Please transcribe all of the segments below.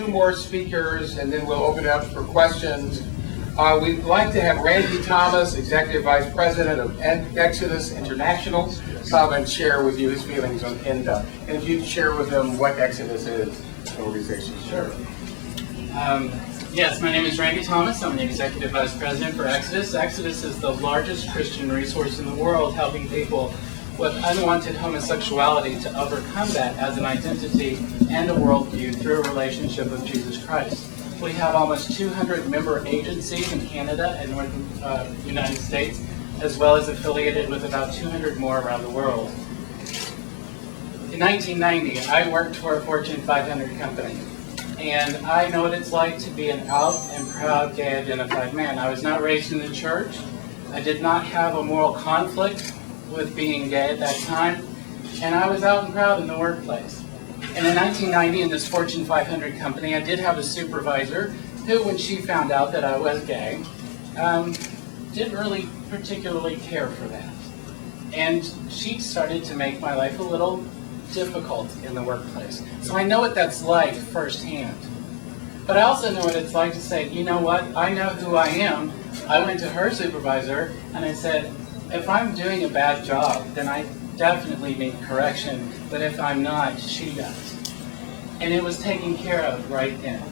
two more speakers, and then we'll open it up for questions. We'd like to have Randy Thomas, Executive Vice President of Exodus International, come and share with you his feelings on ENDA. And if you'd share with them what Exodus is, the organization. Sure. Yes, my name is Randy Thomas. I'm the Executive Vice President for Exodus. Exodus is the largest Christian resource in the world, helping people with unwanted homosexuality to overcome that as an identity and a worldview through a relationship with Jesus Christ. We have almost 200 member agencies in Canada and Northern United States, as well as affiliated with about 200 more around the world. In 1990, I worked for a Fortune 500 company, and I know what it's like to be an out and proud gay-identified man. I was not raised in the church. I did not have a moral conflict with being gay at that time, and I was out and proud in the workplace. And in 1990, in this Fortune 500 company, I did have a supervisor who, when she found out that I was gay, didn't really particularly care for that. And she started to make my life a little difficult in the workplace. So I know what that's like firsthand. But I also know what it's like to say, you know what, I know who I am. I went to her supervisor and I said, if I'm doing a bad job, then I definitely need correction, but if I'm not, she does. And it was taken care of right then.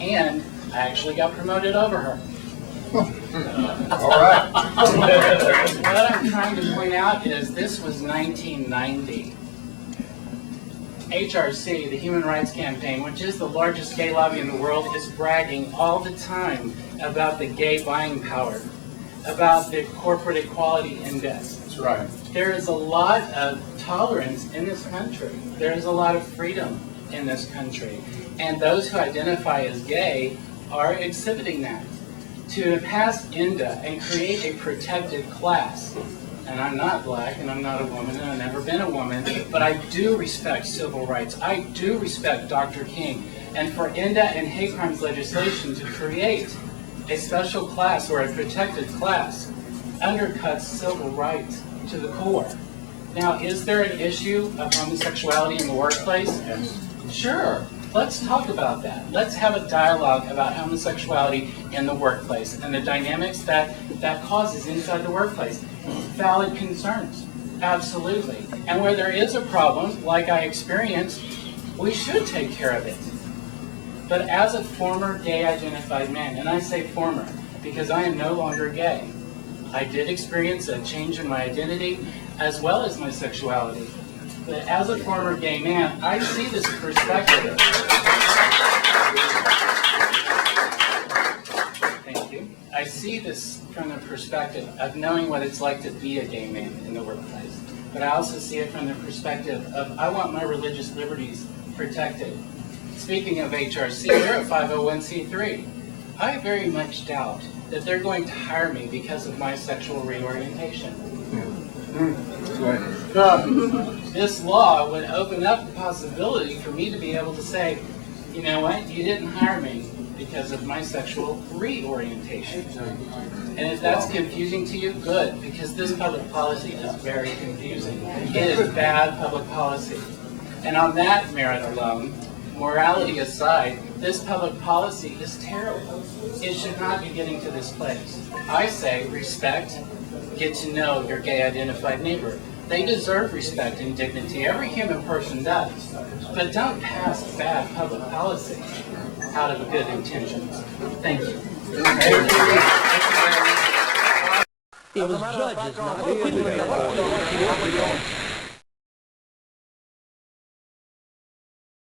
And I actually got promoted over her. All right. What I'm trying to point out is this was 1990. HRC, the Human Rights Campaign, which is the largest gay lobby in the world, is bragging all the time about the gay buying power, about the corporate equality index. That's right. There is a lot of tolerance in this country. There is a lot of freedom in this country. And those who identify as gay are exhibiting that. To pass ENDA and create a protected class, and I'm not black, and I'm not a woman, and I've never been a woman, but I do respect civil rights. I do respect Dr. King. And for ENDA and hate crimes legislation to create a special class or a protected class undercuts civil rights to the core. Now, is there an issue of homosexuality in the workplace? Yes. Sure. Let's talk about that. Let's have a dialogue about homosexuality in the workplace and the dynamics that causes inside the workplace. Valid concerns. Absolutely. And where there is a problem, like I experienced, we should take care of it. But as a former gay-identified man, and I say former because I am no longer gay, I did experience a change in my identity as well as my sexuality. But as a former gay man, I see this perspective. Thank you. I see this from the perspective of knowing what it's like to be a gay man in the workplace. But I also see it from the perspective of I want my religious liberties protected. Speaking of HRC, they're a 501c3. I very much doubt that they're going to hire me because of my sexual reorientation. This law would open up the possibility for me to be able to say, you know what, you didn't hire me because of my sexual reorientation. And if that's confusing to you, good, because this public policy is very confusing. It is bad public policy. And on that merit alone, morality aside, this public policy is terrible. It should not be getting to this place. I say respect, get to know your gay-identified neighbor. They deserve respect and dignity. Every human person does. But don't pass bad public policy out of good intentions. Thank you. It was judges, not